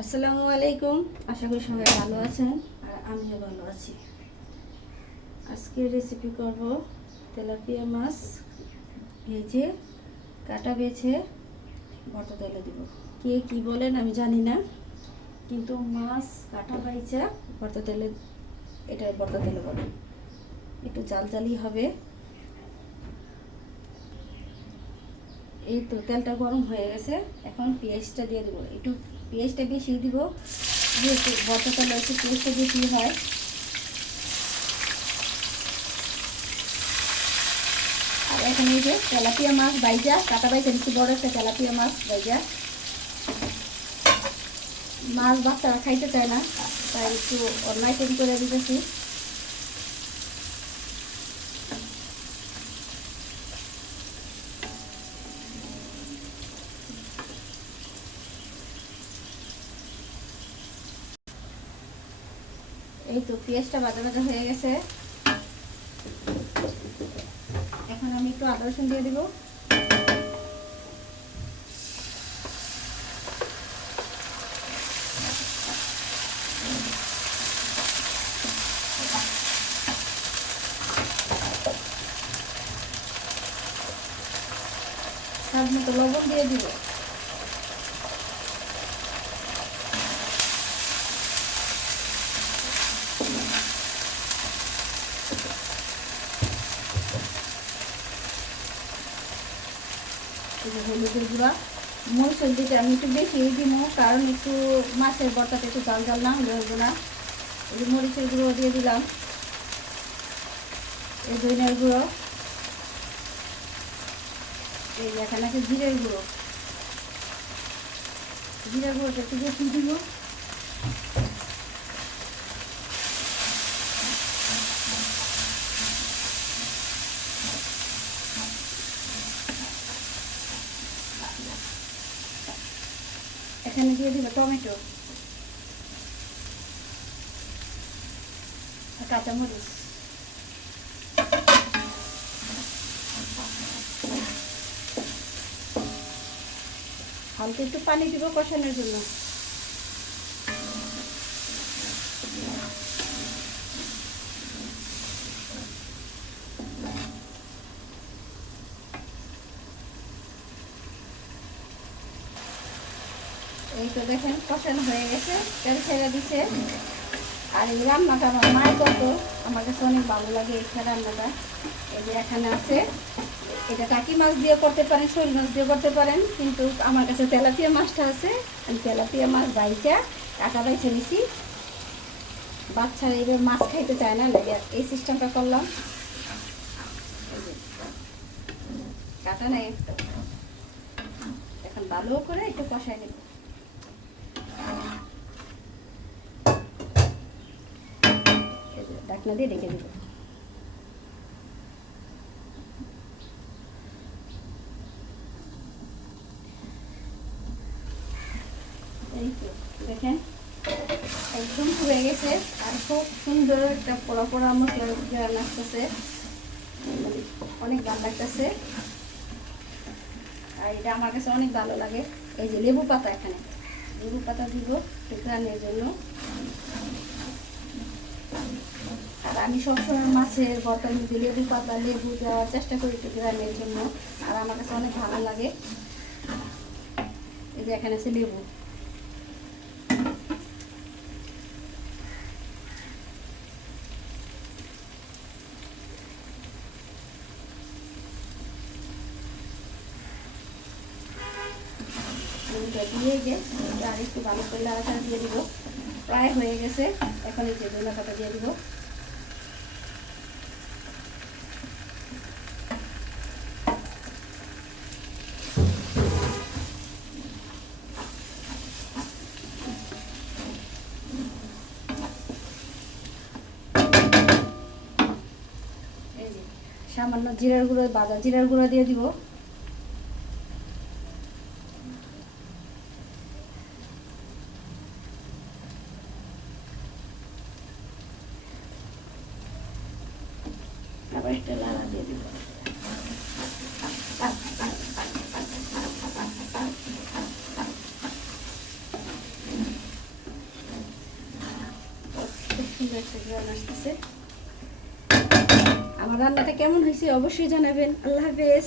আসসালামু আলাইকুম। আশা করি সবাই ভালো আছেন আর আমিও ভালো আছি। আজকে রেসিপি করব তেলাপিয়া মাছ ভেজে কাটা বেছে ভর্তা তেলে দিব। কে কি বলেন আমি জানি না, কিন্তু মাছ কাটা বাইচা ভর্তা তেলে, এটা ভর্তা তেলে বলে। একটু জাল জালি হবে। এই তো তেলটা গরম হয়ে গেছে, এখন পেঁয়াজটা দিয়ে দেবো। একটু পেঁয়াজটা বেশি দিব, যেহেতু ভর্তা তেলে একটু পেঁয়াজটা বেশি হয়। আর এখানে এই যে তেলাপিয়া মাছ বাইজা কাটা বাইজা নিচ্ছি, বড় একটা তেলাপিয়া মাছ বাইজা। মাছ বাচ্চারা খাইতে চায় না, তাই একটু অন্য আইটেম করে দিতেছি। এই তো পেঁয়াজটা ভাজা ভাজা হয়ে গেছে, এখন আমি একটু আদা রসুন দিয়ে দিব। স্বাদ মতো লবণ দিয়ে দিব। হলুদের গুঁড়া, মরিচের দিকে আমি একটু বেশি দিব, কারণ একটু মাছের ভর্তাটা একটু জাল জাল না হলে হইব না। এই যে মরিচের গুঁড়ো দিয়ে দিলাম, এই ধনিয়ার গুঁড়ো, এই এখানে আছে জিরের গুঁড়ো। জিরের গুঁড়োটা একটু বেশি দিব। এখানে দিয়ে দিব টমেটো আর কাঁচামরিচ। হালকা একটু পানি দিব কষানোর জন্য। এই তো দেখেন কষানো হয়ে গেছে, তেল ছেড়ে দিছে। আর এই রান্নাটা আমার মায়ের করতো, আমার কাছে অনেক ভালো লাগে এই রান্নাটা। এই যে এখানে আছে, এটা টাকি মাছ দিয়ে করতে পারেন, শোল মাছ দিয়ে করতে পারেন, কিন্তু আমার কাছে তেলাপিয়া মাছটা আছে। আমি তেলাপিয়া মাছ বাইচা কাটা বাইছে নিছি। বাচ্চারা এবার মাছ খাইতে চায় না, লাগে এই সিস্টেমটা করলাম। কাটা নেই, এখন ভালো করে একটু কষাই নেব। ঢাকনা দিয়ে রেখে দেব। এই তো দেখেন একদম হয়ে গেছে, আর খুব সুন্দর একটা পোড়া পোড়া মশলা গ্রান আসতেছে, অনেক ভালো লাগতেছে। আর এটা আমার কাছে অনেক ভালো লাগে। এই যে লেবু পাতা, এখানে লেবু পাতা দিব গ্রানের জন্য। আর আমি সবসময় মাছের ভর্তার মধ্যে লেবু পাতা লেবু দেওয়ার চেষ্টা করি একটু গ্রানের জন্য, আর আমার কাছে অনেক ভালো লাগে। এই যে এখানে আছে লেবু। দিয়ে গিয়ে আর একটু ভালো করে লাড়াচাড়া দিয়ে দিব। প্রায় হয়ে গেছে, এখন এই যে ধনিয়া পাতা দিয়ে দিব। এই যে সামান্য জিরার গুঁড়ো, ভাজা জিরার গুঁড়ো দিয়ে দিব। আবার একটা লাড়া দিয়ে দিব। সুন্দর একটা গ্রান আসতেছে। আমার রান্নাটা কেমন হয়েছে অবশ্যই জানাবেন। আল্লাহ হাফেজ।